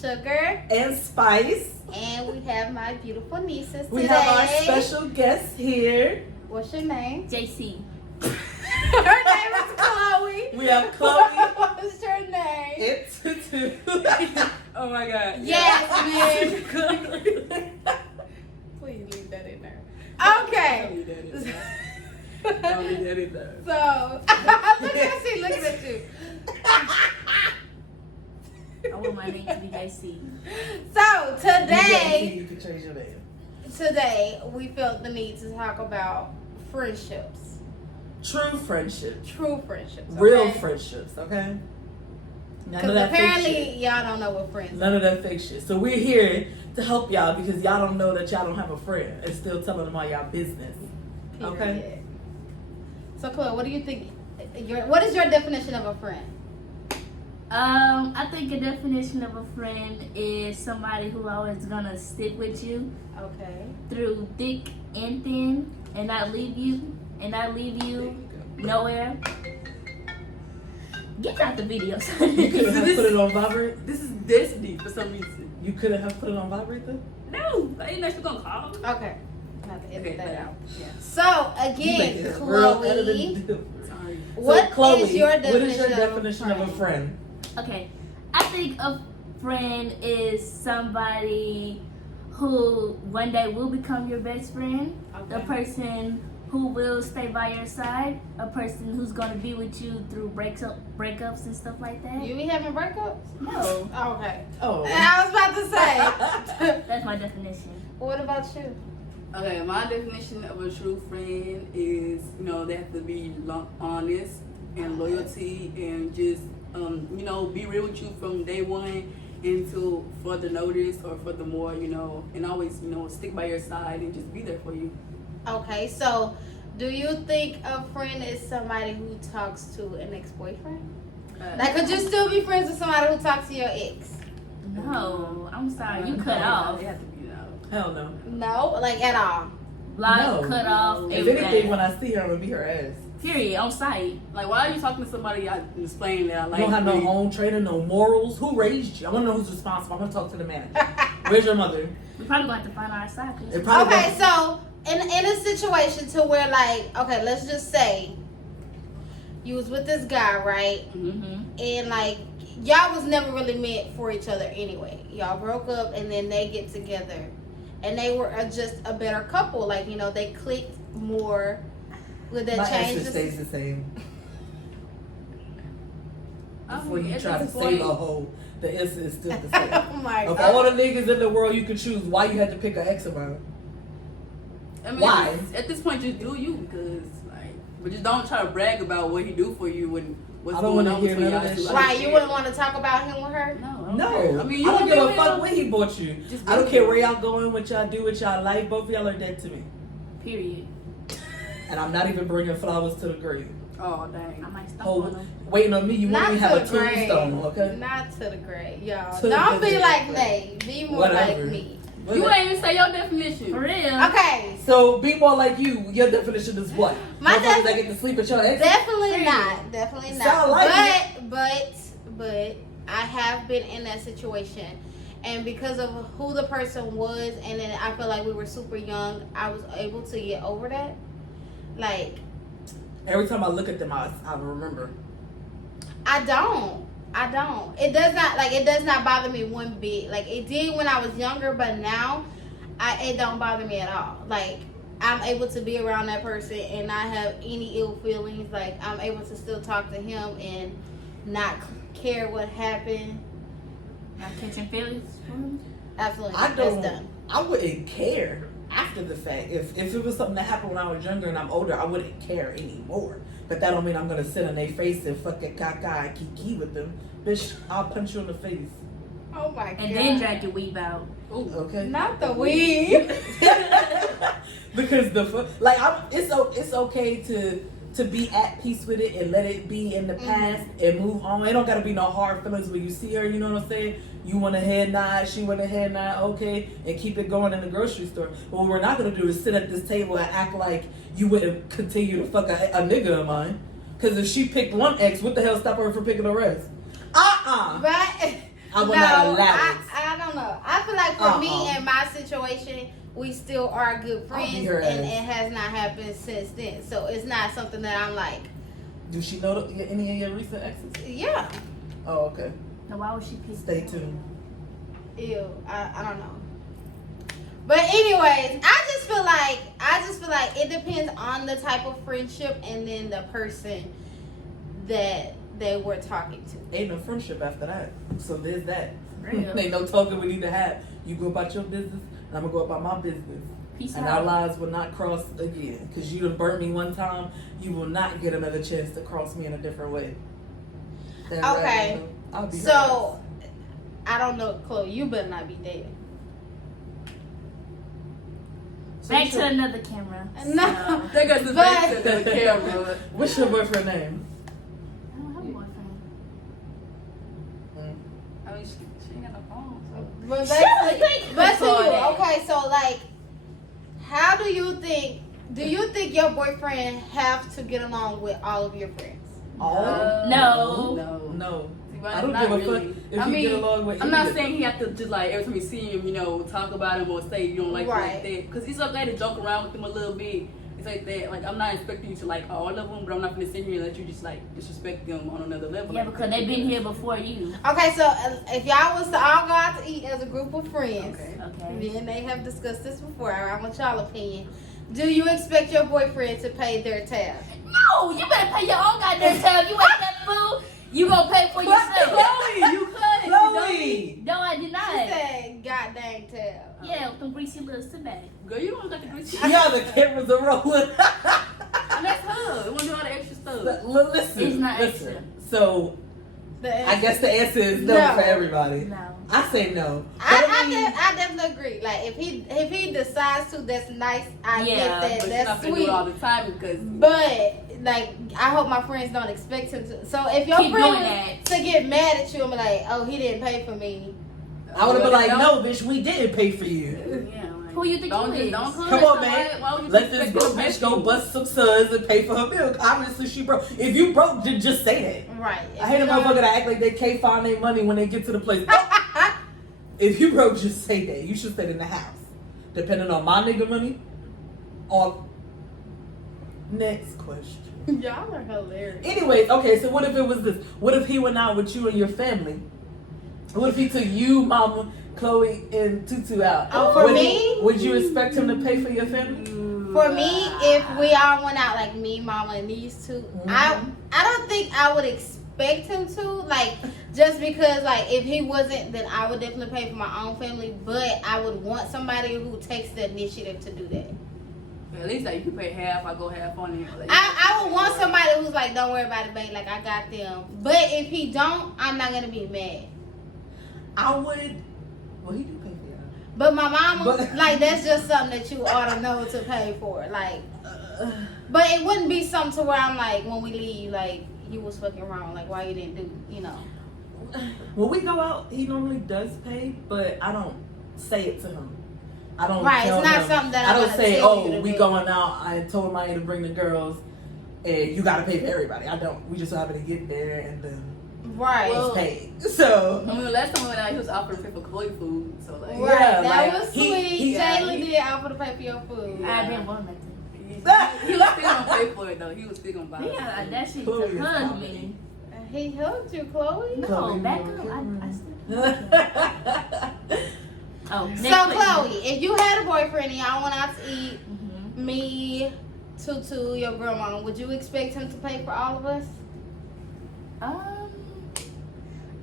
Sugar and Spice, and we have my beautiful nieces today. We have our special guest here. What's your name? JC. Her name is Chloe. We have Chloe. What's your name? It's Tutu. Oh my God. Yes, man. Please leave that in there. Okay. Don't leave that in there. Don't leave that in there. So, looking at you. I want my name to be JC. So today, you can change your name. Today we felt the need to talk about friendships. True friendships. True friendships. Okay? Real friendships. Okay. Because apparently y'all don't know what friends. None of that fake shit. So we're here to help y'all because y'all don't know that y'all don't have a friend and still telling them all y'all business. Period. Okay. So Chloe, what do you think? What is your definition of a friend? I think a definition of a friend is somebody who always gonna stick with you. Okay. Through thick and thin, and not leave you nowhere. Get out the video. You could have put it on vibrate. This is destiny for some reason. You couldn't have put it on vibrate though. No, I didn't know she was gonna call. Okay. Not to edit that out. Yeah. So again, Chloe, Sorry. What Chloe, is your definition, what is your definition of a friend? Okay, I think a friend is somebody who one day will become your best friend. Okay. A person who will stay by your side. A person who's gonna be with you through breakups and stuff like that. You be having breakups? No. Okay. Oh. I was about to say. That's my definition. What about you? Okay, my definition of a true friend is, they have to be honest and loyalty and just, be real with you from day one until further notice or furthermore, and always, stick by your side and just be there for you. Okay, so do you think a friend is somebody who talks to an ex-boyfriend? Could you still be friends with somebody who talks to your ex? No, I'm sorry. You cut off. They have to be, Hell no. No, at all. Block, No. cut off. If anything, when I see her, I'm gonna beat her ass. Period. On site. Like, why are you talking to somebody I explained that I like? You don't have no home training, no morals. Who raised you? I want to know who's responsible. I'm gonna talk to the manager. Where's your mother? We probably gonna have to find our side. Okay, so in a situation to where okay, let's just say you was with this guy, right? Mm-hmm. And y'all was never really meant for each other anyway. Y'all broke up and then they get together. And they were just a better couple. They clicked more. Would that My change? answer stays the same. Before you at try to this save point- a hoe, the answer is still the same. Oh my Of God. all the niggas in the world you could choose, why you had to pick an ex of mine? I mean, Why? At this point, just do you because, but just don't try to brag about what he do for you when what's I don't going wanna on hear between none of y'all that two. shit. Right, you wouldn't want to talk about him with her? No, I don't No. care. I mean, you I don't can give be a fuck with what him. he bought you. Just I don't be care with where him. y'all going, what y'all do with y'all life. Both of y'all are dead to me. Period. And I'm not even bringing flowers to the grave. Oh, dang. I might stop Oh, on them. waiting on me. You Not want me to to have a the grave. tombstone, okay? Not to the grave, y'all. To Don't the be like grave. me. Be more Whatever. like me. You ain't even say your definition. For real. Okay, So be more like you. Your definition is what? My Motherfuckers def- that get to sleep with your ex? definitely not. Definitely not. Sound like But I have been in that situation. And because of who the person was, and then I feel like we were super young, I was able to get over that. Every time I look at them, I remember. I don't. It does not bother me one bit. It did when I was younger, but now it don't bother me at all. I'm able to be around that person and not have any ill feelings. Like, I'm able to still talk to him and not care what happened. Not catching feelings. Absolutely, I don't. that's done. I wouldn't care after the fact. If it was something that happened when I was younger and I'm older, I wouldn't care anymore. But that don't mean I'm gonna sit on their face and fucking caca and kiki with them. Bitch, I'll punch you in the face. Oh my god. And then drag your weave out. Ooh. Okay. Not the weed. Because it's okay to be at peace with it and let it be in the past and move on. It don't gotta be no hard feelings when you see her, you know what I'm saying? You want a head nod, she want a head nod, okay, and keep it going in the grocery store. But what we're not gonna do is sit at this table and act like you wouldn't continue to fuck a nigga of mine. Because if she picked one ex, what the hell stop her from picking the rest? Right? I will not allow it. I don't know. I feel like for me Uh-uh. and my situation, we still are good I'll friends, be her and ass. it has not happened since then. So it's not something that I'm like, Do she know any of your recent exes? yeah, Oh, okay. Now, why would she pick? Stay tuned. ew. I don't know. But anyways, I just feel like it depends on the type of friendship and then the person that they were talking to. Ain't no friendship after that. So there's that. Real. Ain't no talking we need to have. You go about your business, and I'm gonna go about my business. Peace And our out. lives will not cross again. Because you done burnt me one time, you will not get another chance to cross me in a different way. That Okay. I'll be So I don't know, Chloe. You better not be dating. Back to another camera. No. They got the But- face to the camera. What's your boyfriend name? I don't have a boyfriend. I mean, she ain't got no phone. So. But Shut back up, to, thank you back to for you. that. Okay, so like, how do you think your boyfriend have to get along with all of your friends? Oh. No. No. No. See, I don't not give a really. fuck if I you mean, get along with I'm not either. saying he have to just like every time you see him, you know, talk about him or say you don't like him Right. like that. Because it's okay to joke around with him a little bit. It's like that. Like I'm not expecting you to like all of them, but I'm not gonna sit here and let you just like disrespect them on another level. Yeah, because they've been here before you. Okay, so if y'all was to all go out to eat as a group of friends, Okay. Okay. me and they have discussed this before. I want y'all opinion. Do you expect your boyfriend to pay their tab? No, you better pay your own goddamn tab. You ain't that fool. You gonna pay for yourself. Chloe, you could. Chloe! No, I did She not. said, "God dang tab." Yeah, with them greasy little sit back. Girl, you don't got the grease. Yeah, the cameras are rolling. And that's her. You want to do all the extra stuff. Listen, It's not listen. extra. So I guess the answer is no, No. for everybody. No. I say no. But I definitely agree. Like if he decides to, that's nice. I Yeah, get that. But you're That's not gonna do sweet. it all the time because But like, I hope my friends don't expect him to. So if your Keep friend doing was that. to get mad at you and be like, "Oh, he didn't pay for me," I would have been like, Don't- no, bitch, we didn't pay for you. Yeah, like, Who you think don't you just, don't is? Come on, so man. Why would you Let this expect broke them to bitch mess go you? bust some suds and pay for her milk. Obviously, she broke. If you broke, then just say that. right? I hate a motherfucker that act like they can't find their money when they get to the place. If you broke, just say that. You should stay in the house. Depending on my nigga money. Or next question. Y'all are hilarious. Anyways, okay, so what if it was this? What if he went out with you and your family? What if he took you, Mama, Chloe, and Tutu out? Oh, for would me? Would you expect him to pay for your family? For me, if we all went out, like me, Mama, and these two, I don't think I would expect him to. Like, just because, like, if he wasn't, then I would definitely pay for my own family. But I would want somebody who takes the initiative to do that. At least like you can pay half, I go half on it. Like, I would want somebody who's like, "Don't worry about it, babe. Like, I got them." But if he don't, I'm not gonna be mad. I would. Well, he do pay for y'all. But my mama, But- like, that's just something that you ought to know to pay for. Like, but it wouldn't be something to where I'm like, when we leave, like, you was fucking wrong. Like, why you didn't do, you know? When we go out, he normally does pay, but I don't say it to him. I don't. Right, tell it's not him. something that I I'm don't gonna say, tell you "Oh, to we do." going out. I told Maya to bring the girls, and you got to pay for everybody." I don't. We just happen to get there and then Right. Well, it's paid. So I mean, the last time we went out, he was offering to pay for Chloe food. So like, right. yeah, that like, was he- sweet. he- Jayla he- did offer to pay for your food. Yeah. I didn't want nothing. he was still gonna pay for it though. He was still gonna buy He it. got that shit Chloe to is hug comedy. me. He hugged you, Chloe. No, Chloe, back you up. okay? I still. Oh, So, next question. Chloe, if you had a boyfriend and y'all went out to eat, Mhm. me, Tutu, your grandma, would you expect him to pay for all of us?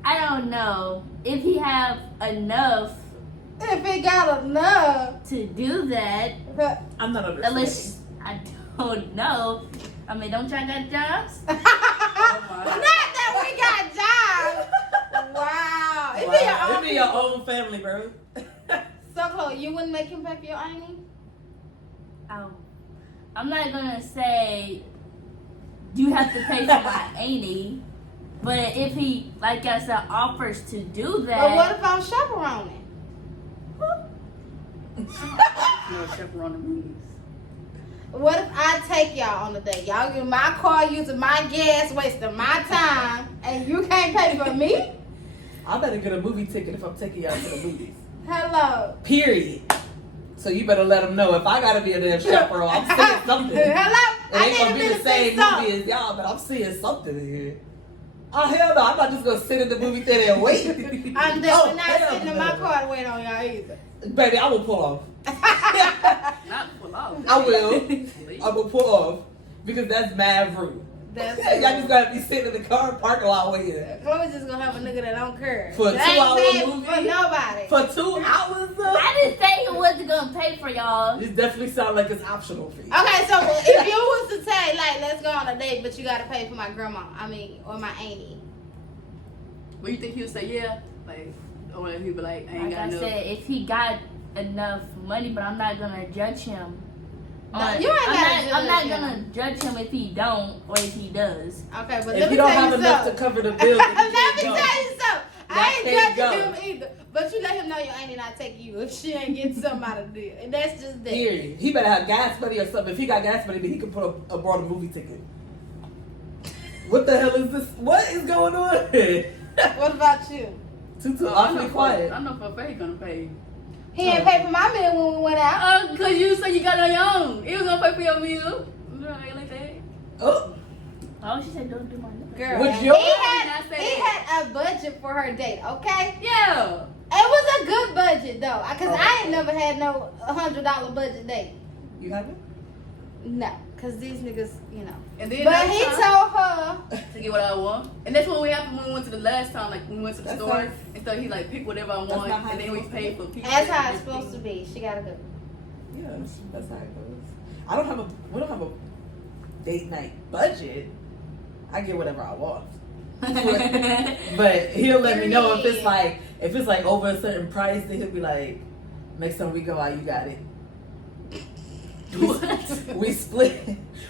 I don't know if he have enough If he got enough. to do that. I'm not understanding. Unless I don't know. I mean, don't y'all got jobs? Not that we got jobs. Wow. It be your Wow. own It be your people. own family, bro. So, Chloe, you wouldn't make him pay for your auntie? I'm not gonna say you have to pay for my auntie, but if he, like I said, offers to do that, But what if I'm chaperoning? No chaperone movies. What if I take y'all on a date? Y'all get my car, using my gas, wasting my time, and you can't pay for me? I better get a movie ticket if I'm taking y'all to the movies. Hello. Period. So you better let them know if I gotta be a damn chaperone, I'm seeing something. It Hello. ain't gonna be the same movie as y'all, but I'm seeing something in here. Oh hell no, I'm not just gonna sit in the movie theater and wait. I'm definitely Oh, not hell sitting in no. my car to wait on y'all either. Baby, I will pull off. Not pull off. I will. I will pull off because that's mad rude. That's Y'all just gotta be sitting in the car parking lot waiting Chloe's just gonna have a nigga that don't care. For a That ain't 2-hour bad movie? for nobody. for 2 hours. Though? I didn't say he wasn't gonna pay for y'all. It definitely sounds like it's optional for you. Okay, so if you was to say like, let's go on a date, but you gotta pay for my grandma, or my auntie. Well, you think he'll say yeah? Like, or he'll be like, I ain't Like got I enough. said, if he got enough money, but I'm not gonna judge him. No, you ain't gotta I'm not judge him. gonna judge him if he don't or if he does. Okay, but If let me you don't tell have you enough to something. cover the bill, then you Let me can't tell go. you something. Y'all I ain't can't judging go. him either. But you let him know your auntie not taking you if she ain't getting something out of the deal. And that's just that. Period. He better have gas money or something. If he got gas money, then he can put abroad a movie ticket. What the hell is this? What is going on here? What about you? Tutu, I know awfully for- quiet. I know for a fact he gonna pay. He ain't paid for my meal when we went out. Cause you said you got on your own. He was gonna pay for your meal. Right, like that. Oh, Oh, she said don't do my number. Girl, Would he you- had a budget for her date, okay? Yeah. It was a good budget though, because I ain't never had no $100 budget date. you haven't? No, because these niggas, you know. And then But next he time, told her, to get what I want. And that's what we happened when we went to the last time. Like when we went to the That's store, nice. and so he like pick whatever I That's want, not how and then we it's paid for pizza. that's how and it's supposed to be. She gotta go. Yeah, that's how it goes. We don't have a date night budget. I get whatever I want. everything. But he'll let me know if it's Period. like over a certain price, then he'll be like, next time we go out, you got it. We split.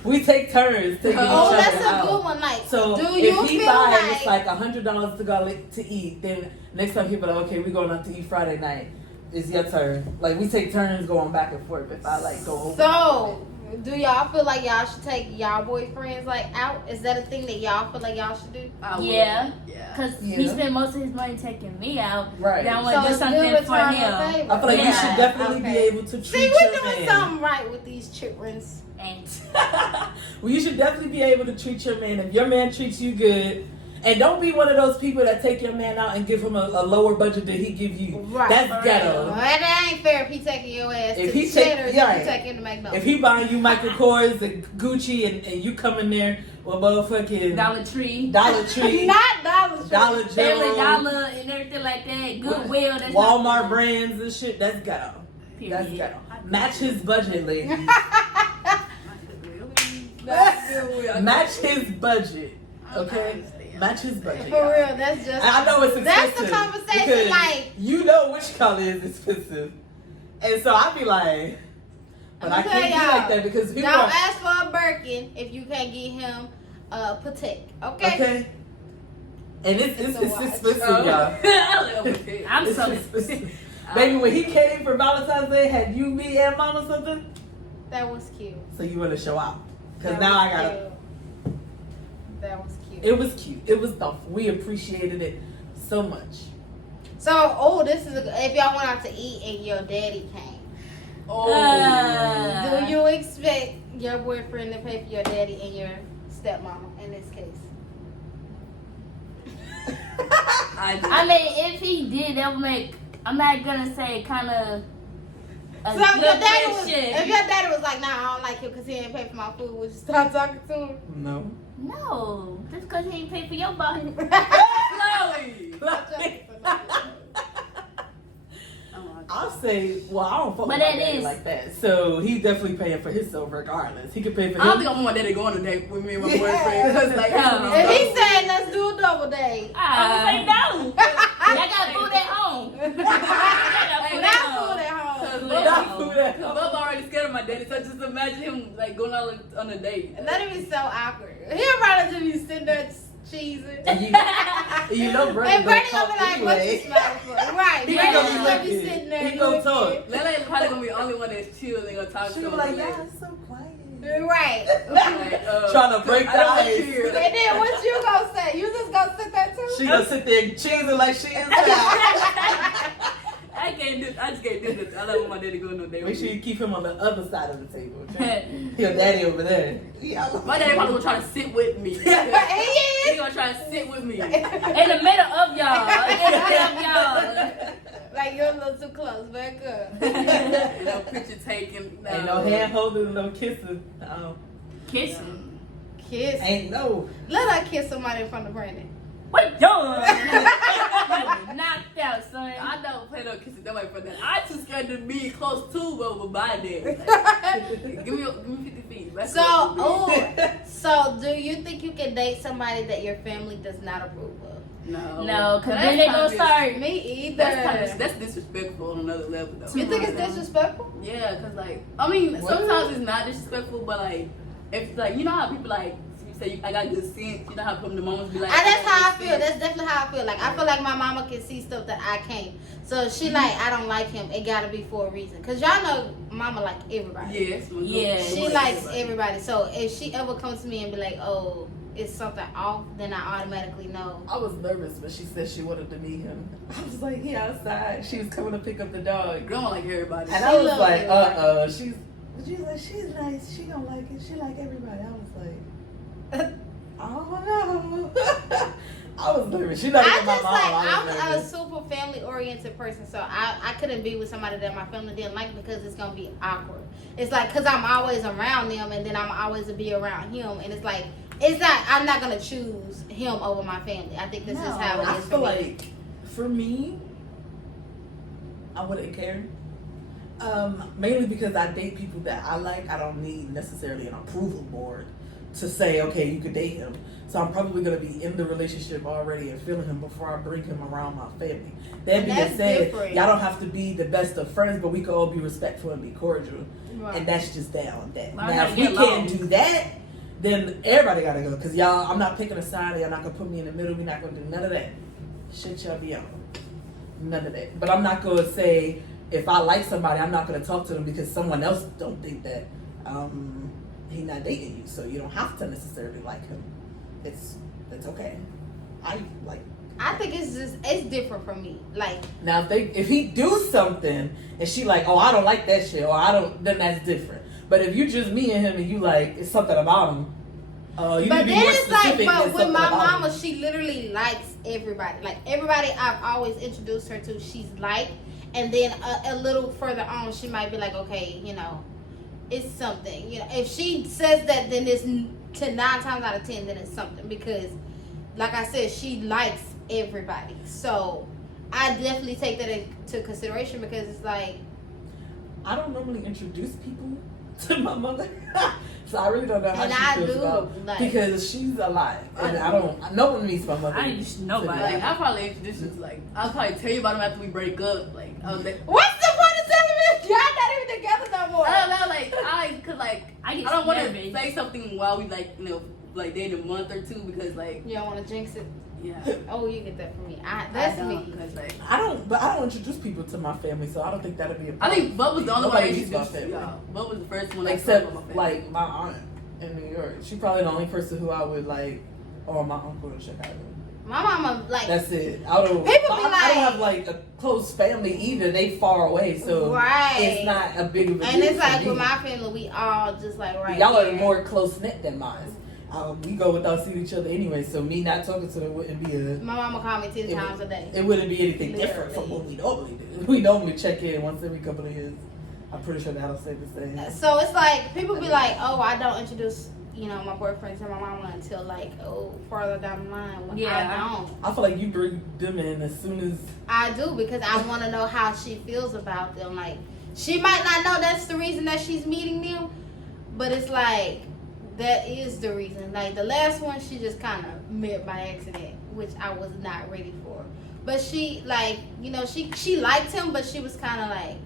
We take turns taking Oh, each that's other a out. good one. Like, So do you if he feel buys like, like $100 to go to eat, then next time he'll be like, okay, we're going out to eat Friday night. It's your turn. Like we take turns going back and forth. If I like go over. so do y'all feel like y'all should take y'all boyfriends like out? Is that a thing that y'all feel like y'all should do? I would. Yeah. Yeah. Cause he Yeah. spent most of his money taking me out. Right. Then I So want to do it's something good for return him. on favor. I feel like you Yeah. should definitely be Okay. able to treat See, we're your doing man. something right with these childrens. And Well, you should definitely be able to treat your man. If your man treats you good, and don't be one of those people that take your man out and give him a lower budget than he give you. Right. That's For ghetto. Well, that ain't fair if he taking your ass If to he the take- cheddar, yeah. you taking to McDonald's. If he buying you Michael Kors and Gucci and you come in there with motherfucking Dollar Tree, Dollar Tree, not Dollar Tree. Dollar Family General, Dollar, and everything like that. Goodwill. That's Walmart not brands and shit, that's ghetto. That's Period. ghetto. Match his budget, ladies. That's good. Match his budget. I Okay? understand. Match his budget. For real, that's just. I know it's expensive. That's the conversation, because like- you know which color is expensive, and so I be like, but I I'ma tell can't be y'all, like that because people. Don't ask for a Birkin if you can't get him a Patek. Okay? Okay. And it's It's a watch. expensive, Oh. y'all. I'm It's so expensive. Baby, when he came for Valentine's Day, had you, me, and Mama something? That was cute. So you want to show out? Because That now I was got cute. That was cute. it. was cute. It was thoughtful. We appreciated it so much. So, oh, this is if y'all went out to eat and your daddy came. Oh. Do you expect your boyfriend to pay for your daddy and your stepmama in this case? I do. I mean, if he did, that would make. I'm not gonna say kind of a So good if friendship. your daddy was like, nah, I don't like him because he ain't pay for my food, would you stop talking to him? No. No, just because he ain't pay for your body. Chloe. I'll say, well, I don't fuck But with my that daddy is- like that. So he definitely paying for himself regardless. He could pay for I don't his. think I want my daddy going on a date with me and my Yeah. boyfriend. Cause like, No. If he said, let's do a double date. I would say no. I got food at home. I got food at Not home. food at home. Cause Food Bub- at Not home. food at Cause home. Bubba already scared of my daddy, so just imagine him like going out on a date. That'd be so awkward. He'll probably just be sitting there cheesing. And you know, Brandon And Brady don't gonna be talk like, what you anyway. smiling for? Right. He Brady gonna be gonna be looking. sitting there He gonna looking. talk. Lele probably gonna be the only one that's chill and gonna talk She to was him. like, y'all so quiet. Right. Trying to break I the don't want ice. cheers. And then what you gonna say? You just gonna sit there too? She gonna sit there cheesing like she is now. I just can't do this. I don't want my daddy going on a date Make with sure me. you keep him on the other side of the table. Okay? Your daddy over there. Yeah. My daddy probably gonna try to sit with me. He He is. gonna try to sit with me. In the middle of y'all. In the middle of y'all. Like you're a little too close. Back up. No picture taking. Ain't no hand holding, no kissing. Kissing. Kiss. Ain't no. Let her kiss somebody in front of Brandon. What done? Knocked out, son. I don't play no kissing that way for that. I too scared to be close to over my dad. Give me 50 feet. That's So, close to me. so do you think you can date somebody that your family does not approve of? No, because That's then they kinda gonna start. Me either. That's disrespectful on another level though. You think it's disrespectful? Yeah, cause like I mean What? sometimes it's not disrespectful, but like if like you know how people like you say I got good sense, you know how the moments be like. That's how I got feel. good sense. That's definitely how I feel. Like I feel like my mama can see stuff that I can't. So if she like I don't like him. It gotta be for a reason. Cause y'all know mama like everybody. Yes. Yeah, She likes everybody. So if she ever comes to me and be like, oh, it's something off, then I automatically know. I was nervous when she said she wanted to meet him. I was like, he outside. She was coming to pick up the dog. Grandma like everybody. And She I was love like, everybody. she's like, she's nice. She don't like it. She like everybody. I was like, oh no. I was nervous. She not I even my just mom. like I was I'm a nervous. super family oriented person, so I couldn't be with somebody that my family didn't like because it's gonna be awkward. It's like because I'm always around them, and then I'm always to be around him, and it's like it's not. I'm not gonna choose him over my family. I think this is how it I is for feel me. like for me, I wouldn't care. Mainly because I date people that I like. I don't need necessarily an approval board to say, okay, you could date him. So I'm probably gonna be in the relationship already and feeling him before I bring him around my family. That And being that's said, different. y'all don't have to be the best of friends, but we can all be respectful and be cordial. Right. And that's just that on that. Learn Now, how if to we get can't along. do that, then everybody gotta go. Cause y'all, I'm not picking a side. Y'all not gonna put me in the middle. We're not gonna do none of that. Shit, y'all be on. None of that. But I'm not gonna say if I like somebody, I'm not gonna talk to them because someone else don't think that he not dating you. So you don't have to necessarily like him. It's okay. I like. I think it's different for me. Like Now if he do something and she like, oh, I don't like that shit, or I don't, then that's different. But if you just me and him and you like, it's something about him, you but need to be then more it's like, specific but than with something my about mama, him. she literally likes everybody. Like everybody I've always introduced her to, she's like. And then a little further on, she might be like, okay, you know, it's something. You know, if she says that, then it's to 9 times out of 10, then it's something because, like I said, she likes everybody. So I definitely take that into consideration because it's like. I don't normally introduce people to my mother, so I really don't know how And she I feels do, about like- because she's alive, and no one meets my mother. I ain't just nobody. to me. Like I'll probably introduce you to like I'll probably tell you about him after we break up. Like What's the point of telling me y'all not even together no more? I don't know, like I get I don't want to nervous. say something while we like like dating a month or two because like You don't want to jinx it? yeah. Oh, you get that from me. That's I me. don't, 'cause, like, I don't introduce people to my family, so I don't think that'll be a I problem. think Bub was the only one Nobody that meets my introduced family. y'all. Bub was the first one that Except told my family. like my aunt in New York. She probably the only person who I would like, or my uncle in Chicago. My mama like That's it. I don't. People I be don't like- have like a close family either. They far away, so Right. it's not a big of a and deal it's for like me. with my family, we all just like right. Y'all are there. more close knit than mine. We go without seeing each other anyway, so me not talking to them wouldn't be My mama called me 10 It times a day. it wouldn't be anything different from what we normally do. We normally check in once every couple of years. I'm pretty sure that'll say the same. So it's like people be like, oh, I don't introduce, my boyfriend to my mama until like, farther down the line. When Yeah. I don't. I feel like you bring them in as soon as. I do, because I want to know how she feels about them. Like, she might not know that's the reason that she's meeting them, but it's like, that is the reason. Like, the last one, she just kind of met by accident, which I was not ready for. But she, like, she liked him, but she was kind of like,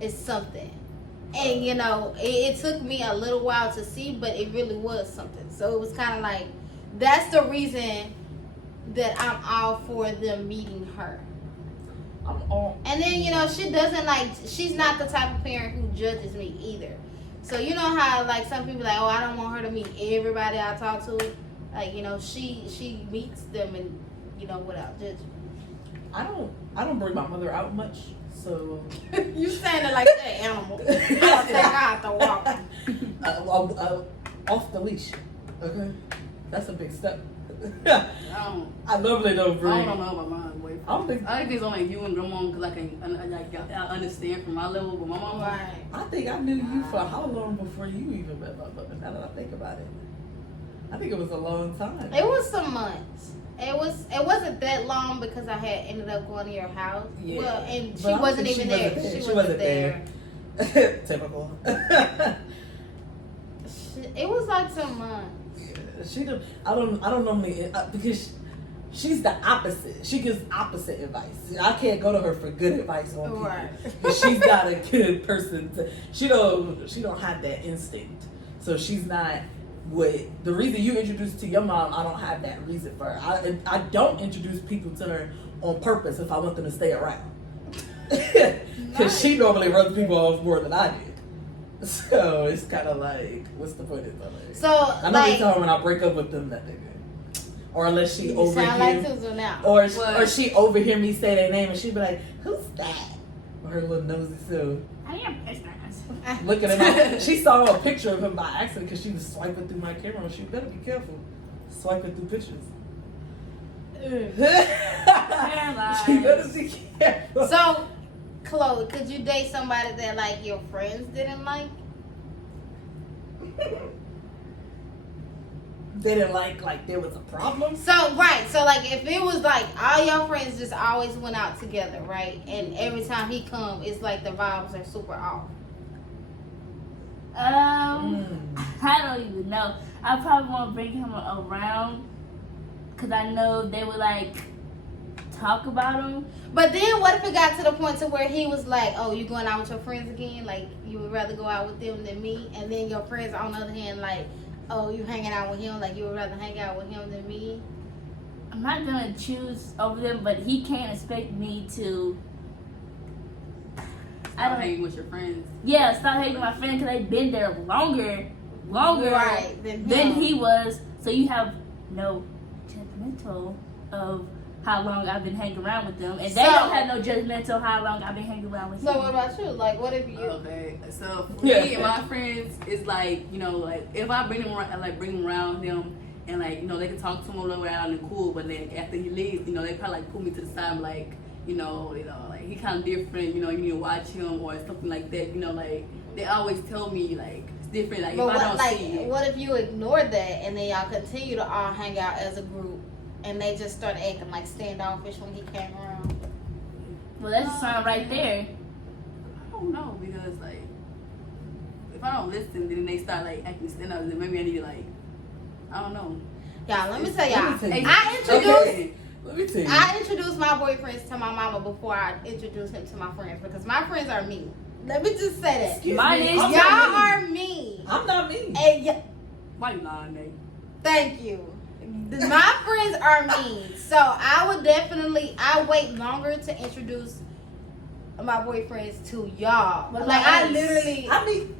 it's something. And, it took me a little while to see, but it really was something. So it was kind of like, that's the reason that I'm all for them meeting her. I'm all. And then, she doesn't she's not the type of parent who judges me either. So you know how like some people like, oh, I don't want her to meet everybody I talk to. Like, she meets them and, without judgment. I don't bring my mother out much, so. You saying it like that animal. I don't think I have to walk. Off the leash. Okay, that's a big step. I I normally don't bring. don't know about my boyfriend. I don't think. I think it's only you and grandma because I understand from my level, but my mom. Right. I think I knew you for how long before you even met my mother. Now that I think about it, I think it was a long time. It was some months. It wasn't that long because I had ended up going to your house. Yeah. Well, and But she I don't wasn't think even she there. wasn't there. She wasn't there. Typical. It was like some months. She don't. I don't normally because she's the opposite. She gives opposite advice. I can't go to her for good advice on people. Right. But she's not a good person. She don't have that instinct. So she's not. The reason you introduced to your mom, I don't have that reason for her. I don't introduce people to her on purpose if I want them to stay around. Because she normally runs people off more than I did. So it's kind of like, what's the point of that? So I know they tell her when I break up with them that they good. Or unless she you sound overhear, like Susan now. or she overhear me say their name and she be like, "Who's that?" Or her little nosy self. I am pissed. Looking at him, she saw a picture of him by accident because she was swiping through my camera. She better be careful, swiping through pictures. She better be careful. So, Chloe, could you date somebody that like your friends didn't like? They didn't like there was a problem. So like if it was like all your friends just always went out together, right? And every time he come, it's like the vibes are super off. I don't even know. I probably won't bring him around because I know they would like talk about him. But then what if it got to the point to where he was like, oh, you going out with your friends again? Like you would rather go out with them than me? And then your friends on the other hand like, oh, you hanging out with him? Like you would rather hang out with him than me? I'm not gonna choose over them, but he can't expect me to. I don't hang with your friends. Yeah, stop hating my friend because they've been there longer Right, than he was. So you have no judgmental of how long I've been hanging around with them, and they don't have no judgmental how long I've been hanging around with them. So what about you? Like, what if you? Okay, so for me and my friends, it's like like if I bring them around, bring them around them, and they can talk to him a little around and cool, but then after he leaves, they probably pull me to the side, like like he kind of different, you need to watch him or something like that, like they always tell me like it's different, like But if I don't see it. what if you ignore that and then y'all continue to all hang out as a group and they just start acting like standoffish when he came around? Well, that's a sign right there. I don't know, because like if I don't listen, then they start like acting standoffish, then maybe I need to I don't know. Y'all, let me tell y'all. Let me tell you. I introduced my boyfriends to my mama before I introduced him to my friends because my friends are mean. Let me just say that. Excuse Mine me, is- I'm Y'all not mean. are mean. I'm not mean. And Why you lying, Nate? thank you. My friends are mean. So I wait longer to introduce my boyfriends to y'all. What Like about I us? literally I mean.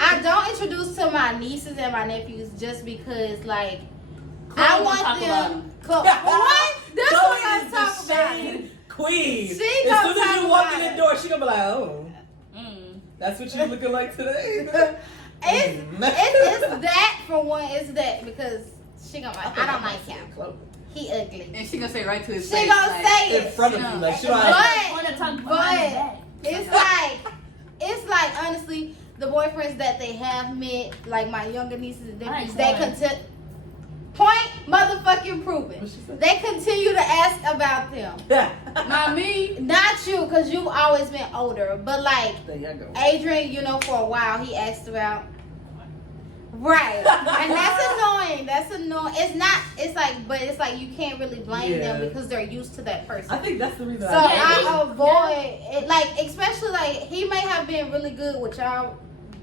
I don't introduce to my nieces and my nephews just because like Chloe I wanna want talk about them. them. What? That's Chloe what I is talk the about. shade queen. She As gonna soon as talk you walk about in it. the door, she gonna be like, "Oh, Mm. that's what you looking like today." It's that for one. It's that because she gonna like I don't like him. He ugly. And she gonna say right to his She face. gonna like, say In it. front of you, like she But- like. I want to talk behind his back. It's like it's like honestly, the boyfriends that they have met, like my younger nieces and nephews, they Right. continue. Point motherfucking proven. What she said? They continue to ask about them. Not me. Not you, cause you've always been older. But like There you go. Adrian, you know, for a while he asked about. Right, and that's annoying. That's annoying. It's not. It's like, but it's like you can't really blame them Yeah. because they're used to that person. I think that's the reason. So Yeah. I avoid it, like especially like he may have been really good with y'all.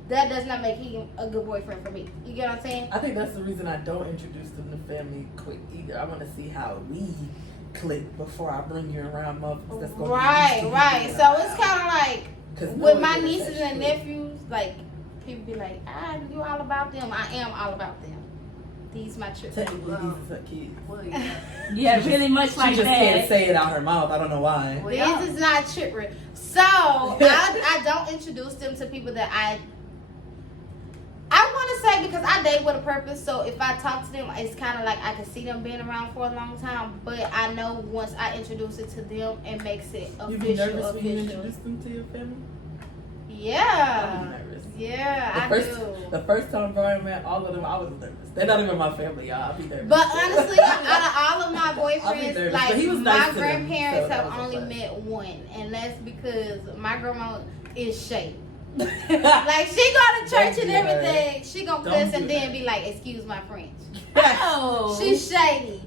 That does not make him a good boyfriend for me. You get what I'm saying? I think that's the reason I don't introduce them to family quick either. I want to see how we click before I bring you around motherfuckers. That's gonna Right, be used to right. you. So it's kind of like 'Cause no with one my does that nieces and shit. nephews, like people be like, you all about them. I am all about them. These my children. Technically, these is her kids. Well, yeah. Yeah, really much She like just that. can't say it out her mouth. I don't know why. Well, y'all- This is not children. So I don't introduce them to people that I want to say because I date with a purpose. So if I talk to them, it's kind of like I can see them being around for a long time. But I know once I introduce it to them, it makes it You be nervous official. when you introduce them to your family? I be Yeah, nervous. yeah, The I first, do. the first time Brian met all of them, I was nervous. They're not even my family, y'all. I be nervous. But honestly, out of all of my I'll be boyfriends, nervous, like but he was my nice to them, grandparents so that have was only okay. met one, and that's because my grandma is shady. Like she go to church Don't and do her. everything. She gonna Don't cuss do and then her. be like, "Excuse my French." Oh. She's shady.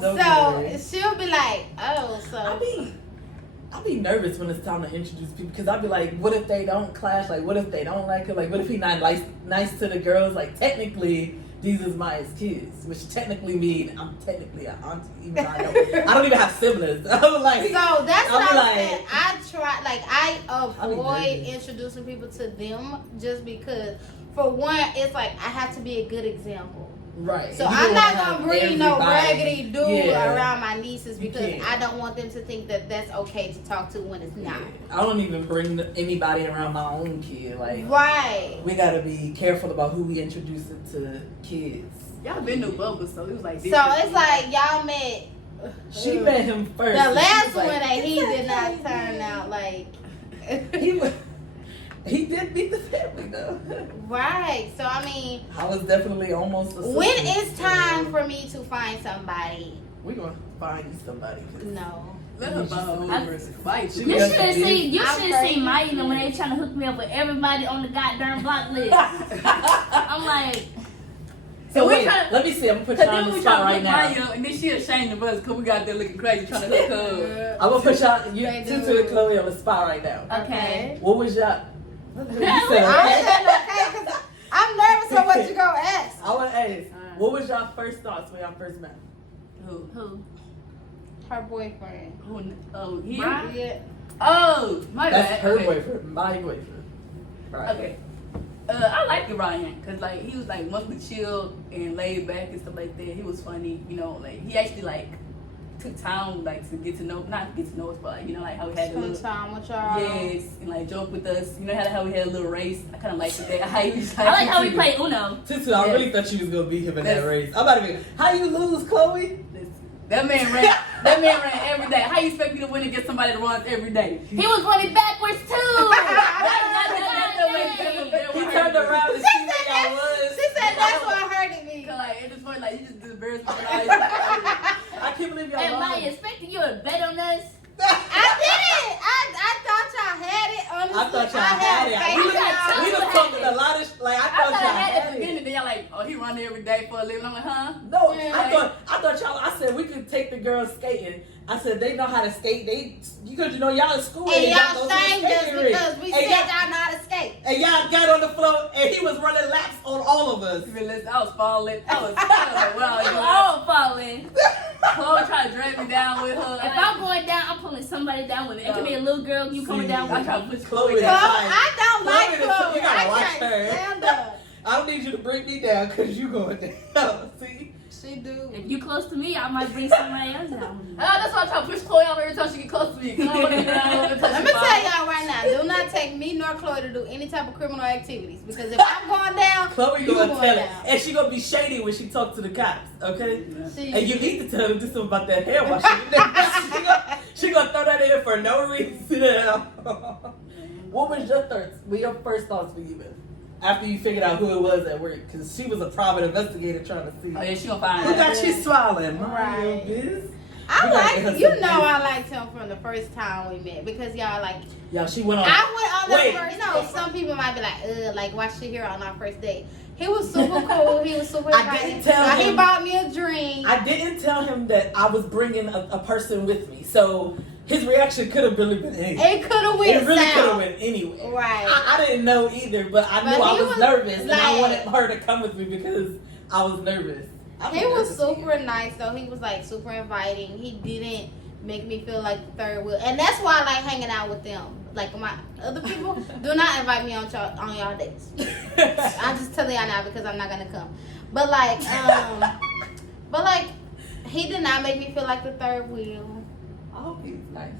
Don't do So her. she'll be like, "Oh, I be nervous when it's time to introduce people because I be like, what if they don't clash? Like, what if they don't like her? Like, what if he not nice to the girls? Like, technically, these is my kids, which technically mean I'm technically an auntie, even though I don't even have siblings. I'm like, So that's I'll what be I'm like- saying. I try, like, I be avoid nervous. introducing people to them just because, for one, it's like I have to be a good example. right. So And you I'm don't not have gonna bring no everybody. raggedy dude Yeah. around my nieces You because can't. I don't want them to think that that's okay to talk to when it's not. Yeah. I don't even bring anybody around my own kid. Like, Right. we gotta be careful about who we introduce it to kids. Y'all been to Bubba, so it was like. So it's like y'all met. She met him first. The and last she's one like, that he "It's did not okay, turn baby." out like. He did meet the family though. Right. So I mean, I was definitely almost. when it's time for me to find somebody, we gonna find you somebody. 'cause no. Let her buy She You got should have the seen. You I'm should have crazy. seen Maya when they trying to hook me up with everybody on the goddamn block list. I'm like, So we wait, tryna- let me see. I'm gonna put Cause y'all on then the we spot trying to right hook now. Maya, and then she ashamed of us because we got there looking crazy trying to hook her. I'm gonna put y'all, you They Tutu do. and Chloe on the spot right now. okay. What was y'all? You said, I'm okay. saying okay 'cause I'm nervous on what you gonna ask. I want to ask, Alright. what was y'all first thoughts when y'all first met? Who? Who? Her boyfriend. Who? Oh, he? Brian? Yeah. Oh, my That's bad. her Okay. boyfriend, my boyfriend. Right. Okay. I liked Ryan because like he was like mostly chill and laid back and stuff like that. He was funny, you know. Like he actually like took time like to get to know, not get to know us, but like, you know, like how we had a Spend little. time with y'all. Yes, and like joke with us. You know how we had a little race. I kind of liked that. How he was I like how we to- play Uno. Tutu, I Yeah. really thought you was gonna beat him in that That's- race. I'm about to be, how you lose, Chloe? That man ran. That man ran every day. How you expect me to win against somebody that runs every day? He was running backwards too. He turned around and see where y'all was. She said that's what hurted me. Cause like it just funny, like you just embarrassed me. I can't believe y'all And lost. Maya expecting you to bet on us. I didn't. I thought y'all had it. Honestly, I thought y'all had it. faith We in was, y'all. we was talking a lot of like I I thought thought y'all I had at had the it. beginning. Then y'all like, oh, he run every day for a living. I'm like, huh? No, Yeah. I thought y'all. I said we could take the girls skating. I said they know how to skate. You know y'all in school And y'all y'all go to the shamed us skating rink. because we And said y'all- y'all know how to skate. And y'all got on the floor and he was running laps on all of us. You realize I was falling. I was like, what I was We doing. were all falling. Chloe tried to drag me down with her. If I'm going down, I'm pulling somebody down with me. It could be a little girl you coming down I with. tried to push Chloe Chloe So down. down. I don't like Chloe is- Chloe. you gotta I watch can't her. stand her. I don't need you to bring me down because you going down. See? She do. If you close to me, I might bring somebody else down with me. That's why I try to push Chloe out every time she get close to me. 'Cause I don't want to get down. Let me tell y'all right now, do not take me nor Chloe to do any type of criminal activities because if I'm going down, Chloe you gonna going tell it. down. And she gonna be shady when she talk to the cops, okay? She, And you need to tell them this about that hair wash. she gonna throw that in for no reason at all. what was your first thoughts when you left? After you figured out who it was at work, because she was a private investigator trying to see. Oh yeah, she gonna find Who got out. you smiling? Right. Biz? I We gotta like, get her you some know, biz. I liked him from the first time we met because y'all like. Yo, she went on. I went on Wait. the first. You know, some people might be like, why she here on our first date? He was super cool. He was super I inviting. didn't tell He him- bought me a drink. I didn't tell him that I was bringing a person with me, so his reaction could have really been anything. It could have went It really could have south. went anywhere. Right. I didn't know either, but I But knew I he was was nervous, and I like- wanted her to come with me because I was nervous. I He was nervous super again. nice though. He was like super inviting. He didn't make me feel like the third wheel, and that's why I like hanging out with them. Like my other people, do not invite me on y'all dates. I'm just telling y'all now because I'm not gonna come. But like, he did not make me feel like the third wheel. I hope he's nice.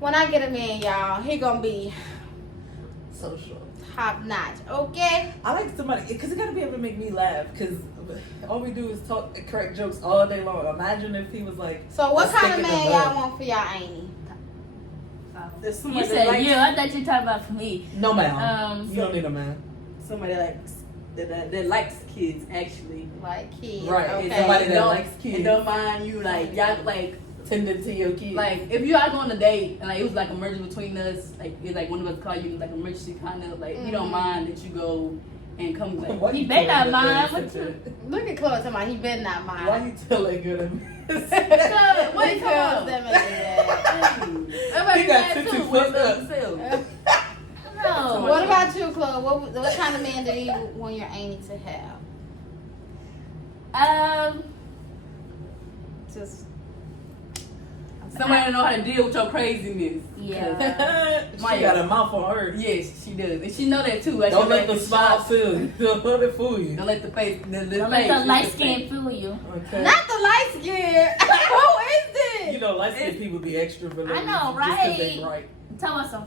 When I get him in, y'all, he gonna be Social. top notch. Okay. I like somebody because you gotta be able to make me laugh. Because all we do is talk, crack jokes all day long. Imagine if he was like. So what a kind of stick in man the y'all mud. want for y'all Amy? There's You somebody said that likes, you. I thought you were talking about for me. No, ma'am. You so- don't need a man. somebody that likes kids actually. Like kids. Right. Okay. And somebody that don't- likes kids. And don't mind you y'all Tending to your kids. like if you are going on a date and like it was like a merger between us, like it's like one of us call you like emergency kind of like you don't mind that you go and come like Why You you better telling not the mind. things What such a- Look at Chloe talking about he better not mind. Why you telling good of me? what you Because talking them about? is Everybody He got mad too too. fucked What's up. themselves? No. What about you, Chloe? What kind of man do you want your Amy to have? Just Somebody that know how to deal with your craziness. Yeah. She got a mouth on her. Yes, she does, and she know that too. Like, Don't she let like the smile shots. fool you. Don't let it fool you. Don't let the face. Don't face, let the it's light the skin face. fool you. Okay. not the light skin. Who is this? You know, light skinned people be extra religious. I know, Just 'cause they right? bright. Tell us some.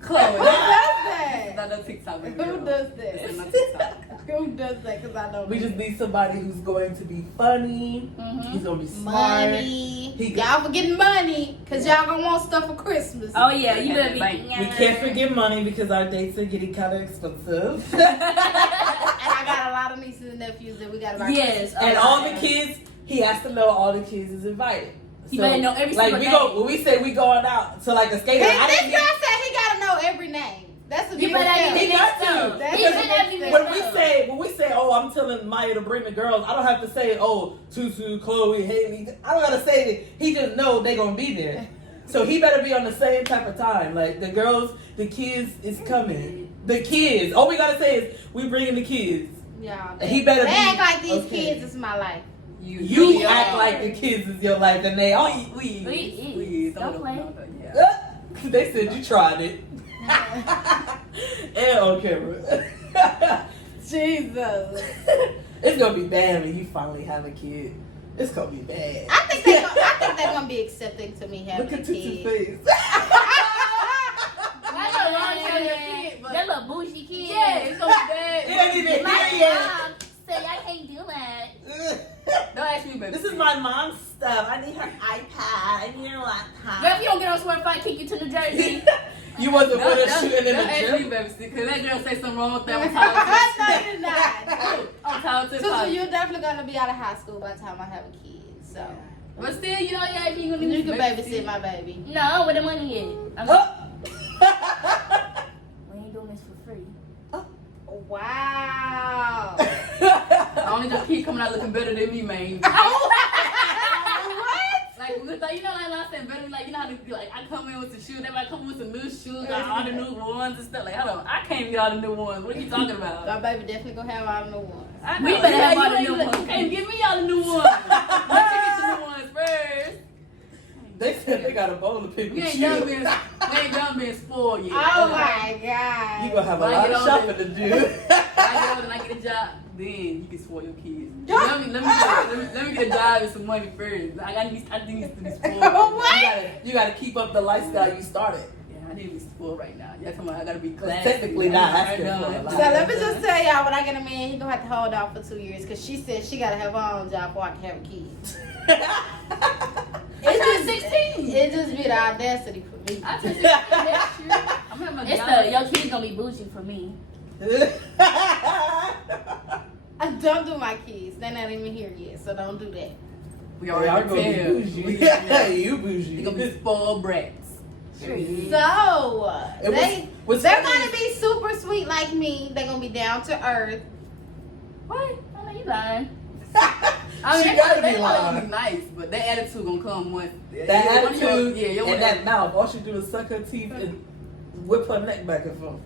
Who Chloe. does that? Not no TikTok. baby Who girl. does This is this? not TikTok. Who does that? Because I don't. We just need somebody who's going to be funny. Mhm. He's gonna be smart. money. He- Y'all forgetting money because y'all gonna want stuff for Christmas. Oh yeah, you better be. Like, We can't forget money because our dates are getting kind of expensive. And I got a lot of nieces and nephews that we got to buy. Yes. And oh, all the yeah. kids, he has to know all the kids is invited. You better know every like single we name. go when we say we going out to like a skater. Hey, I this didn't girl get, said he gotta know every name. That's a You big better step. be He mixed got to. up. That's He a better big be step. mixed when we say oh I'm telling Maya to bring the girls, I don't have to say oh Tutu, Chloe, Haley. I don't gotta say that. He just know they gonna be there. So he better be on the same type of time. Like the girls, the kids is coming. The kids. All we gotta say is we bringing the kids. Yeah, He better they be act like these okay. kids is my life. You are. act like the kids is your life and they are. We We don't play. Yeah. They said you tried it. And on camera. Jesus. It's gonna be bad when you finally have a kid. It's gonna be bad. I think they're gonna be accepting to me having Look at a Tutu's kid. face. That little bougie kid. Yeah, it's gonna be bad. It ain't even My here yet. mom say I can't do that. Don't ask me, baby. This is my mom's stuff. I need her iPad. I need her Girl, laptop. if you don't get on swear, if I kick you to New Jersey. You wasn't Don't with us shooting in don't the ask me, gym. baby, because that girl say something wrong with that. I'm No, tired you're not. I'm tired to Susu, you're definitely gonna be out of high school by the time I have a kid. So But still, you know, yeah, you gonna you can babysit my baby. No, where the money is. I'm Oh. we ain't doing this for free. Wow. I don't need your kid coming out looking better than me, man. What? Like, you know, like I said, better, like, you know how to, like, I come in with some shoes, they might come with some new shoes, like, all the new ones and stuff. Like, I can't get all the new ones. What are you talking about? My baby definitely gonna have all the new ones. I We know. better have all You the ain't new like, ones. You can't give me all the new ones. Let me get the new ones first. They said they got a bowl of people. We ain't done being spoiled yet. Oh my god. You gonna have a When I lot get of older- shopping to do. When I get older and I get a job, then you can spoil your kids. Let me get a job and some money first. I need to be spoiled. What? You gotta keep up the lifestyle you started. Yeah, I need to be spoiled right now. Y'all talking about I gotta be That's classy. technically not asking I know. for a lot. So let me just tell y'all, when I get a man, he gonna have to hold off for 2 years because she said she gotta have her own job before I can have a kid. It's just turned 16. It just be the audacity for me. I turned 16 next year. I'm having my It's job. your kids gonna be bougie for me. I don't do my kids. They're not even here yet, so don't do that. We Y'all already gonna be prepared. bougie. We- Yeah, you bougie. They gonna be spoiled brats. So It was they're funny. gonna be super sweet like me. They're gonna be down to earth. What? I know you lying. She they gotta be probably gonna lying. be nice, but that attitude gonna come once. That Yeah, attitude yeah, and that mouth, all she do is suck her teeth and whip her neck back and forth.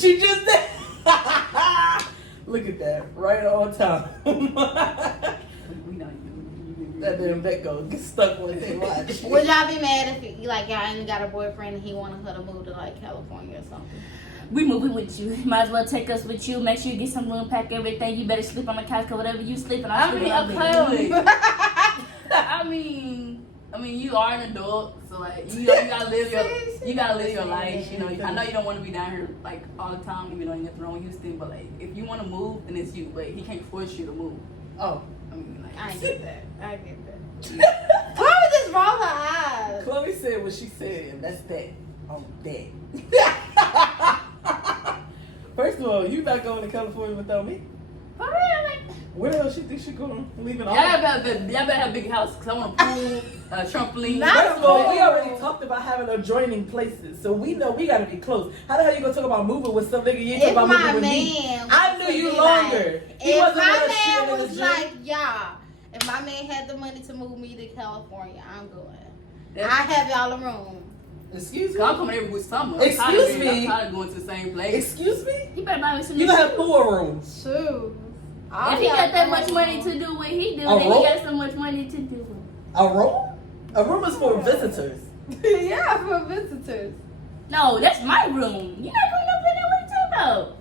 She just did. Look at that, right on time. We know you. That damn neck gonna get stuck when they watch. Would y'all be mad if y'all ain't got a boyfriend and he wanted her to move to like California or something? We moving with you. Might as well take us with you. Make sure you get some room, pack everything. You better sleep on the couch, cause whatever you sleep, and I sleep mean, on the bed. I mean, you are an adult, so like you gotta live your life. You know, I know you don't want to be down here like all the time, even though ain't nothing wrong with Houston. But like, if you want to move, then it's you. But he can't force you to move. Oh, I mean, like, I get that. I get that. Chloe just rolled her eyes. Chloe said what she said, and that's that. On that. First of all, you not going to California without me. For real, like, Where the hell she think she going? Leaving all? y'all better have a big house because I want a pool, a trampoline. First of all, we No. already talked about having adjoining places, so we know we gotta be close. How the hell you gonna talk about moving with some nigga you ain't If talking about my moving with me? man, I knew was you to be longer. like- He if wasn't my gonna man shit in the was gym. like, yeah, if my man had the money to move me to California, I'm going. That's- I have y'all a room. Excuse I'm me? coming every week summer. Excuse me? I'm tired of going to the same place. Excuse me? you better buy me some You new gonna have shoes. 4 rooms. Shoes. If he got that much money to do what he do, A then he room? got so much money to do. A room? A room is for visitors. Yeah, for visitors. No, that's my room. You're not going up in there. What you talking about?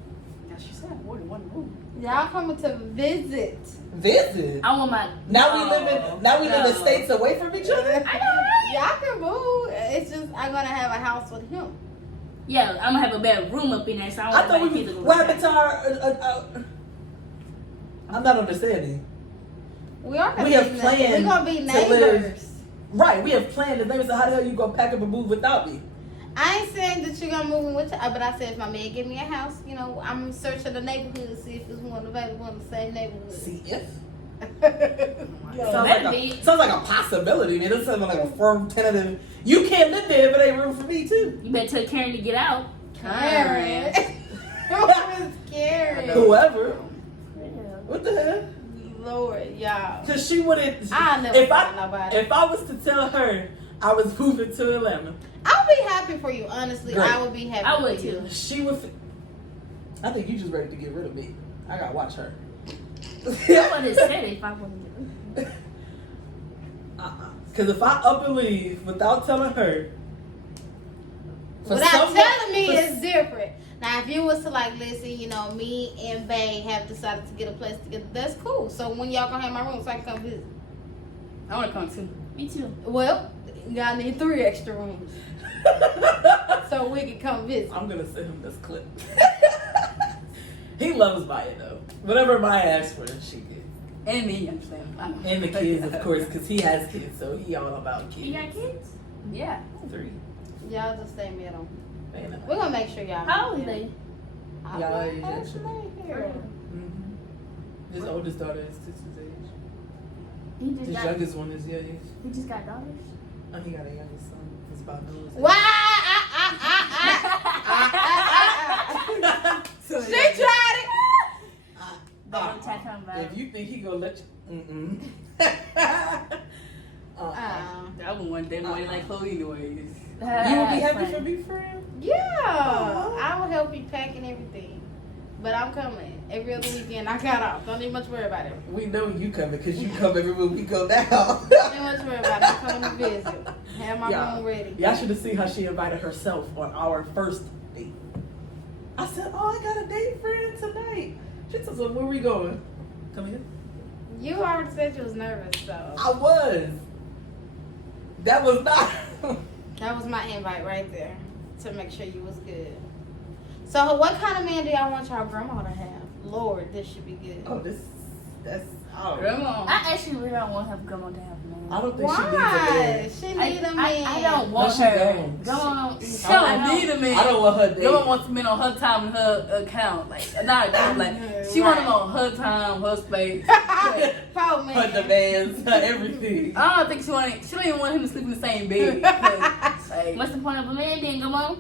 Now she said more than one room. Y'all coming to visit. Visit? I want my. Now we No. live in states away from each other? I know, right? Y'all can move. It's just I'm gonna have a house with him. Yeah, I'm gonna have a bad room up in there, so I I want thought my we kids to go what back. happened to our I'm not understanding. We are gonna We have be planned We're gonna be to live- neighbors. Right, we have planned the neighbors, so how the hell you gonna pack up and move without me? I ain't saying that you're gonna move in with, but I said if my man give me a house, you know, I'm searching the neighborhood to see if there's one available in the same neighborhood. See if? Yeah. Sounds like a possibility, man. It sounds like a firm tentative. You can't live there if it ain't room for me too. You better tell Karen to get out. Karen. Who is Karen? Whoever. What the hell? Lord, y'all. Cause she wouldn't. I never if find nobody. If I was to tell her I was moving to Atlanta, I'll be happy for you. Honestly, Great. I would be happy. I would for you. too. she would. I think you just ready to get rid of me. I gotta watch her. I would have said it if I wasn't. Cause if I up and leave without telling her, for Without someone- telling me, for- it's different. Now, if you was to like, listen, you know, me and Bae have decided to get a place together, that's cool. So when y'all gonna have my room so I can come visit? I want to come too. Me too. Well, y'all need 3 extra rooms so we can come visit. I'm gonna send him this clip. He loves Maya though. Whatever Maya asks for, she gets. And me, you understand? And the kids, of course, because he has kids, so he all about kids. You got kids? Yeah. 3. Y'all just stay middle. Man, We're gonna make sure y'all. How old are they? Y'all age, How actually. old here? His oldest daughter is 6 his age. He just His got. youngest one is your age. He just got daughters. And he got a youngest son. It's about Noah's age. Why? So, She tried it. Don't attack him about If you think he gonna let you, that one day money like Chloe anyways. You would be happy for me, friend? Yeah, I will help you pack and everything. But I'm coming every other weekend. I got off. Don't even much worry about it. We know you coming because you come everywhere we go now. Don't even much worry about it. I'm coming to visit. Have my Yeah. room ready. Y'all should have seen how she invited herself on our first date. I said, "Oh, I got a date friend tonight." She said, "So where we going?" Come here. You already said you was nervous, so I was. That was not. that was my invite right there to make sure you was good. So what kind of man do y'all want y'all grandma to have? Lord, this should be good. Oh, this. That's. Oh. Grandma. I actually really don't want her grandma to have a man. I don't think she needs a Why? man. She need a man. I don't want she her. don't. Grandma, She I don't need a man. I don't want her Grandma dating. wants men on her time and her account. Like, not account, like, she want them on her time, her space. Poor man. Her demands, her everything. I don't think she don't even want him to sleep in the same bed. 'Cause, like, what's the point of a man then, grandma?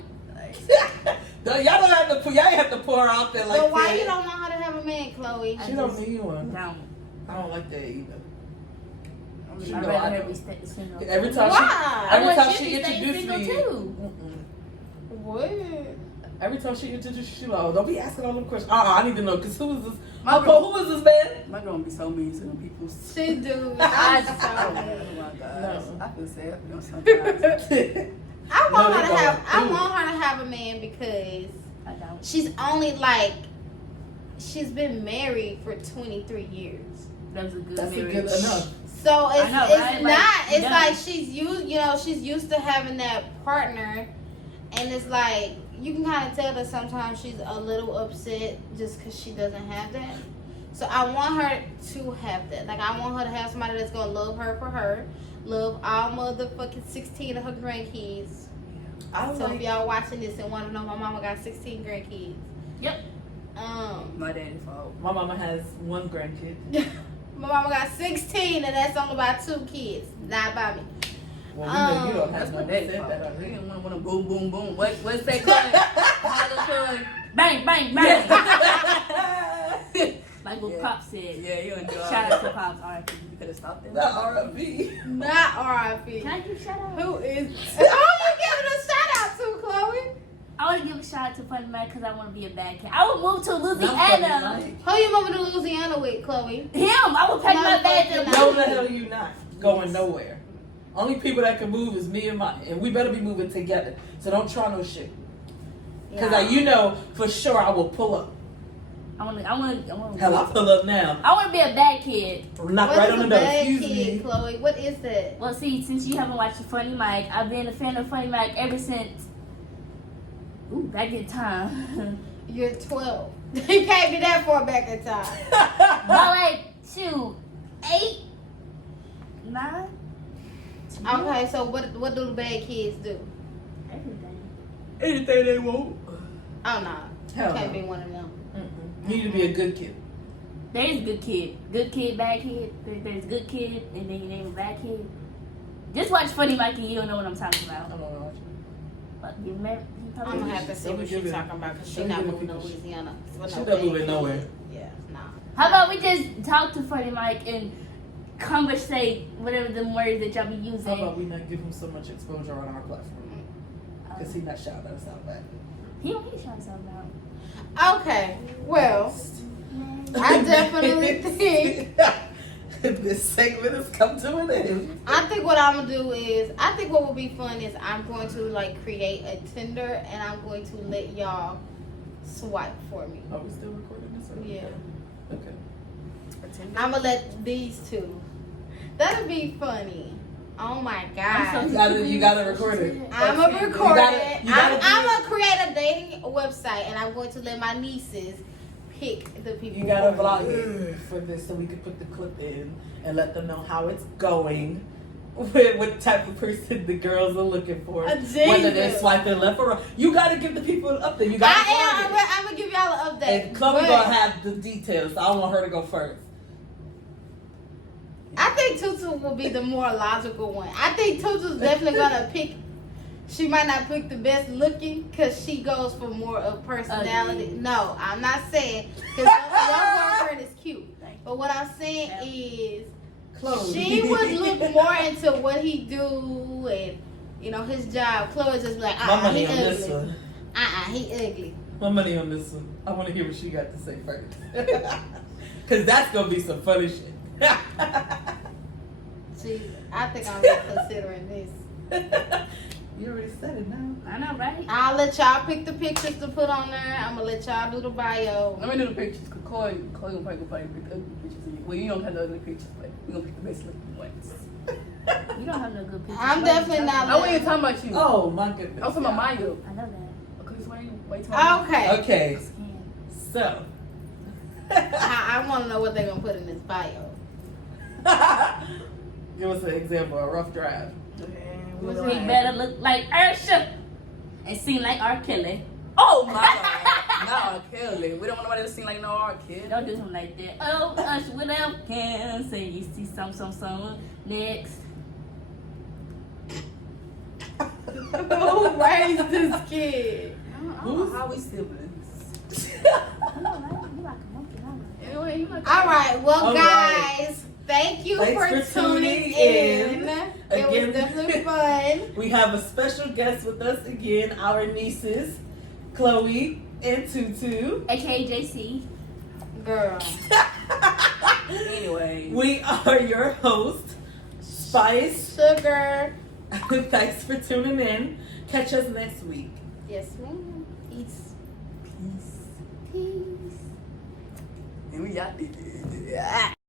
Y'all don't have to put. Y'all ain't have to pour her out there like But why that. you don't know how to have a man, Chloe? She don't need one. Don't. I don't like that either. She I'd know rather I her don't. be single. Every time Why? I every want time you she to stay introduced single me, too. What? every time she introduced, she like, oh, don't be asking all them questions. I need to know because who is this? My Who is this man? my grandma be so mean to them people. She do. I I just, so oh mean. my God. No. I feel sad for them sometimes. I want No, her they to have. I don't. want her to have a man because I don't. she's only like she's been married for 23 years. That was a good That's a marriage. good enough. So it's, know, it's right? Like, not. It's yeah. like she's used. You know, she's used to having that partner, and it's like you can kind of tell that sometimes she's a little upset just because she doesn't have that. So I want her to have that. Like I want her to have somebody that's gonna love her for her, love all motherfucking 16 of her grandkids. I So like. if y'all watching this and want to know, my mama got 16 grandkids. Yep. My daddy's fault. My mama has one grandkid. My mama got 16, and that's only by 2 kids, not by me. Well, we know you don't That's have my no daddy's said fault. that They already. didn't want to boom, boom, boom. What's that called? Holla, Bang, bang, bang. cuz. Like what Yeah. Pop said. Yeah, you enjoy Shout out to Pops. Alright. You could have stopped that. The R&B. Not R.I.P. Can I give a shout out? Who is? Who you giving a shout out to, Chloe? I want to give a shout out to Funny Mac because I want to be a bad kid. I would move to Not funny, Louisiana. Mike. Who you moving to Louisiana with, Chloe? Him. I would pack my bags and Motherfucking No, the hell you not going nowhere. Only people that can move is me and my, and we better be moving together. So don't try no shit. Cause like, you know for sure I will pull up. I want Hell, I pull up now. I want to be a bad kid. Knock What right is on a the door. bad Excuse kid, me. Chloe? What is that? Well, see, since you haven't watched Funny Mike, I've been a fan of Funny Mike ever since. Ooh, back in time. You're 12. You can't be that far back in time. But like, shoot, 8, 9. Okay, so what do the bad kids do? Everything. Anything they want. Oh no, Hell you can't no. be one of them. Mm-mm. You need to be a good kid. There is good kid, bad kid. There's good kid, and then your name is bad kid. Just watch Funny Mike and you'll know what I'm talking I about. don't know. But you met, I'm gonna have to see Let me what give she's it- talking about because let she's me not give it moving to people- Louisiana. She not moving nowhere. Yeah, nah. How about we just talk to Funny Mike and conversate whatever the words that y'all be How using? about we not give him so much exposure on our platform? Because he not shouting us out back. He don't need shout something out. Okay, well, I definitely think. This segment has come to an end. I think what I'm gonna do is, I think what would be fun is I'm going to like create a Tinder and I'm going to let y'all swipe for me. Are we still recording this? Or- Yeah. Okay. I'm gonna let these two. That'll be funny. Oh my I'm god. so You gotta record it. I'm gonna record it. You gotta do I'm it. gonna create a dating website and I'm going to let my nieces pick the people. You gotta for vlog me. it for this so we can put the clip in and let them know how it's going. What type of person the girls are looking for. Jesus. Whether they're swiping left or right. You gotta give the people an update. You gotta I vlog it. am gonna give y'all an update. And Chloe but gonna have the details, so I want her to go first. I think Tutu will be the more logical one. I think Tutu's definitely gonna pick. She might not pick the best looking because she goes for more of personality. Ugly. No, I'm not saying because your boyfriend is cute. But what I'm saying is Chloe. she would look more into what he do and you know his job. Chloe just be like, My money he on this ugly. one. He ugly. My money on this one. I want to hear what she got to say first. Because that's going to be some funny shit. See, I think I'm really considering this. You already said it now. I know, right? I'll let y'all pick the pictures to put on there. I'm gonna let y'all do the bio. Let me do the pictures, because Chloe gonna probably pick the ugly pictures of you. Well, you don't have the ugly pictures, but we're gonna pick the best looking ones. You don't have no good pictures. I'm What are you definitely talking not I wasn't talking about you. Oh, my goodness. I was talking about Maya. about? I know that. Okay, so wait till Okay. Okay, Skin. so. I I want to know what they're gonna put in this bio. Give us an example, a rough draft. What's He that? better look like Ursha and sing like R. Kelly. Oh my God. Not R. Kelly. We don't want nobody to sing like no R. Kelly. Don't do him like that. Oh, Usher, what else can say? You see some. Next. Who raised this kid? I don't know how we siblings. Come on, man. You like a monkey, huh? Anyway, you like All right, well, All guys, thank you Thanks for for tuning tuning in. in. It was Again. definitely fun. We have a special guest with us again, our nieces, Chloe and Tutu. AKA JC. Girl. Anyway. We are your hosts, Spice. Sugar. Thanks for tuning in. Catch us next week. Yes, ma'am. Peace. Peace. Peace. And we got this.